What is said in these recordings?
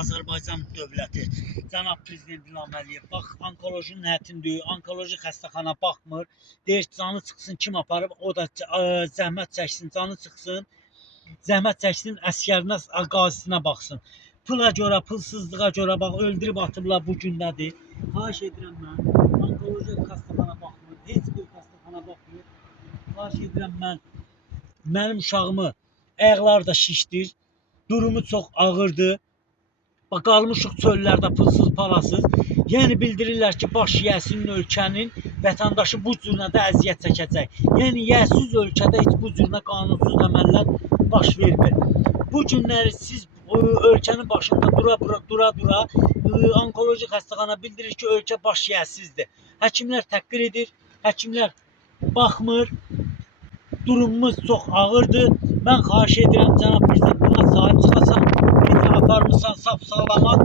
Azərbaycan dövləti, cənab prezident İlham Əliyev, bax, onkolojinin həyətində, onkoloji xəstəxana baxmır. Deyir, canı çıxsın, kim aparıb, o da zəhmət çəksin, canı çıxsın, zəhmət çəksin, əskərinə, qazisinə baxsın. Pula görə, pulsuzluğa görə, bax, öldürüb atıblar bu gündədir. Xahiş edirəm mən, onkoloji xəstəxana baxmır, heç bir xəstəxana baxmır. Xahiş edirəm mən, mənim uşağımı ayaqları da şişdir, durumu çox ağırdır. Bax, qalmışıq çöllərdə pulsuz, parasız. Yəni bildirirlər ki, baş yiyəsinin ölkənin vətəndaşı bu cürünə də əziyyət çəkəcək. Yəni yiyəsiz ölkədə heç bu cürünə qanunsuz əməllər baş vermir. Bu günləri siz ölkənin başında dura-dura onkoloji xəstəxana bildirir ki, ölkə baş yiyəsizdir. Həkimlər təhqir edir, həkimlər baxmır. Durumumuz çox ağırdır. Mən xahiş edirəm, cənab prezident, buna sahib çıxasan, bir aparmışsan saf sağlamat.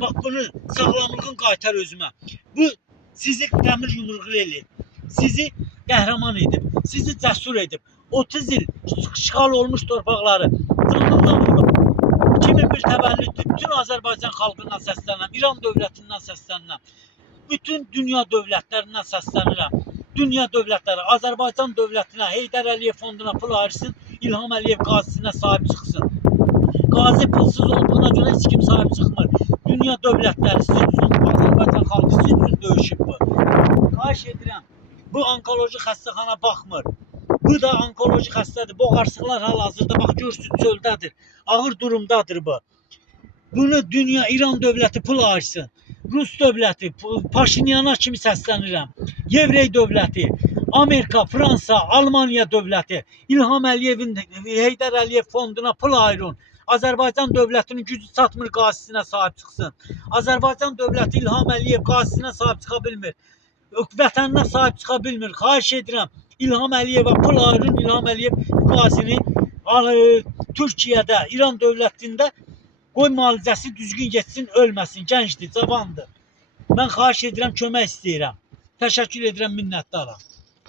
Bax, bunu sağlamlığın qaytar özümə. Bu sizi dəmir yumruqlu eləyib, sizi qəhrəman edib, sizi cəsur edib. 30 il işğal olmuş torpaqları canından vurub. 2001 təvəllüddür. Bütün Azərbaycan xalqından səslənirəm, İran dövlətindən səslənirəm, bütün dünya dövlətlərindən səslənirəm. Dünya dövlətləri Azərbaycan dövlətinə, Heydər Əliyev fonduna pul ayırsın, İlham Əliyev qazisinə sahib çıxsın. Qazi pulsuz olduğuna görə heç kim sahib çıxmır. Dünya dövlətləri sizin üçün, Azərbaycan xalqı sizin üçün döyüşüb bu. Xahiş edirəm, bu onkoloji xəstəxana baxmır. Bu da onkoloji xəstədir. Boğarsıqlar hal-hazırda, bax, görürsünüz, çöldədir. Ağır durumdadır bu. Bunu dünya, İran dövləti pul ayırsın. Rus dövləti, Paşinyana kimi səslənirəm. Yevrey dövləti, Amerika, Fransa, Almaniya dövləti, İlham Əliyevin, Heydər Əliyev fonduna pul ayırın. Azərbaycan dövlətinin gücü çatmır, qazisinə sahib çıxsın. Azərbaycan dövləti İlham Əliyev qazisinə sahib çıxa bilmir. Vətəninə sahib çıxa bilmir. Xahiş edirəm, İlham Əliyevə pul ayırın, İlham Əliyev qazini Türkiyədə, İran dövlətində qoy müalicəsi düzgün geçsin, ölməsin, gəncdir, cavandır. Mən xahiş edirəm, kömək istəyirəm. Təşəkkür edirəm, minnətdaram.